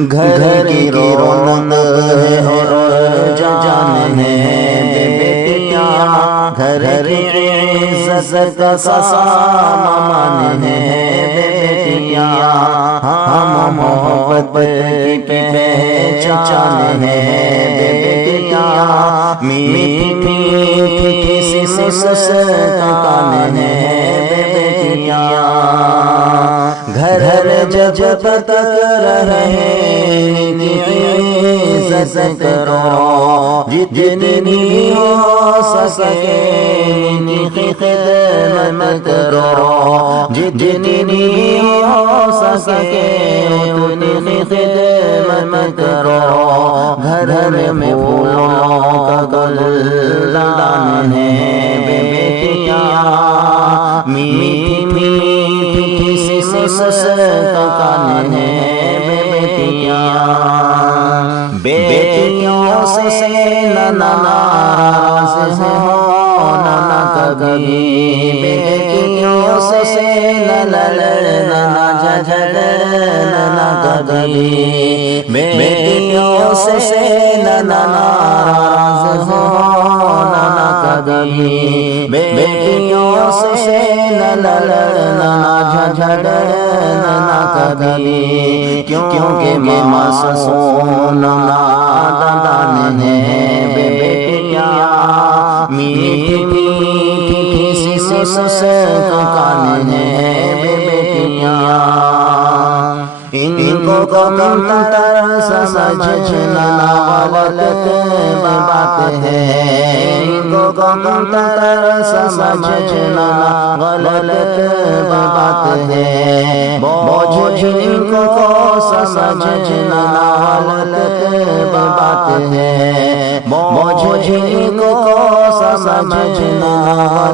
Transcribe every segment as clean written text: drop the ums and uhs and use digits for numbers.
گھر کی رونق ہے اور جان ہے بیٹیاں، گھر کی عزت کا سامان ہے بیٹیاں، ہم محبت کی پہچان ہے بیٹیاں، میٹھی میٹھی سی مسکان ہے بیٹیاں، گھر جب تک رہے عزت کرو، جتنی ہو سکے ان کی خدمت کرو، جتنی ہو سکے اتنی خدمت کرو، گھر میں پھولوں کا گلدان ہے بیٹیاں، میٹھی میٹھی سی مسکان ہے بیٹیاں، بیٹیوں سے نہ ناراض ہونا کبھی، بیٹیوں سے نہ لڑنا نہ جھگڑنا کبھی، بیٹیوں سے نہ ناراض ہونا کبھی، بیٹیوں سے نہ لڑنا نہ جھگڑنا کبھی، کیونکہ معصوم نادان ہے بیٹیاں، میٹھی میٹھی سی مسکان ہے بیٹیاں، ان کو کم تر سمجھنا غلط بات ہے، ان کو کم تر سمجھنا غلط بات ہے، بوجھ ان کو سمجھنا غلط بات ہے، بوجھ ان کو سمجھنا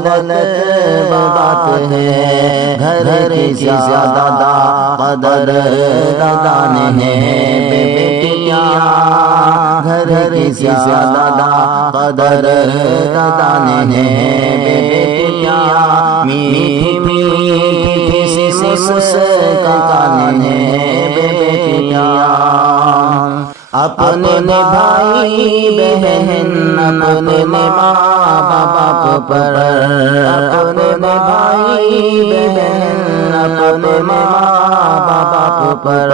غلط بات ہے، گھر کی زیادہ قدر دان ہے بیٹیاں، گھر کی زیادہ قدر دان ہے بیٹیاں، میٹھی میٹھی سی مسکان ہے بیٹیاں، اپنے بھائی بہن اپنے ماں باپ پر، اپنے بھائی بہن اپنے ماں باپ پر،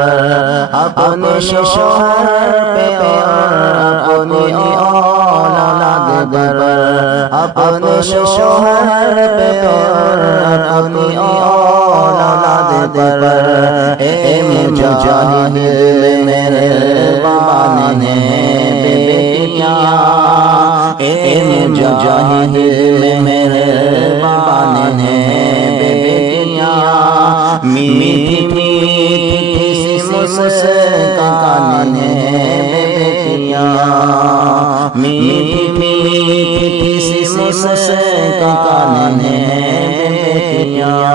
اپنے شوہر پہ اور اپنی اولاد پر، اپنے شوہر پہ اور اپنی اولاد پر، اے مجاہد میرے مہربان ہے بیٹیاں، اے مجاہد مہربان ہے بیٹیاں، میٹھی میٹھی سی مسکان ہے بیٹیاں، میٹھی میٹھی سی مسکان ہے بیٹیاں۔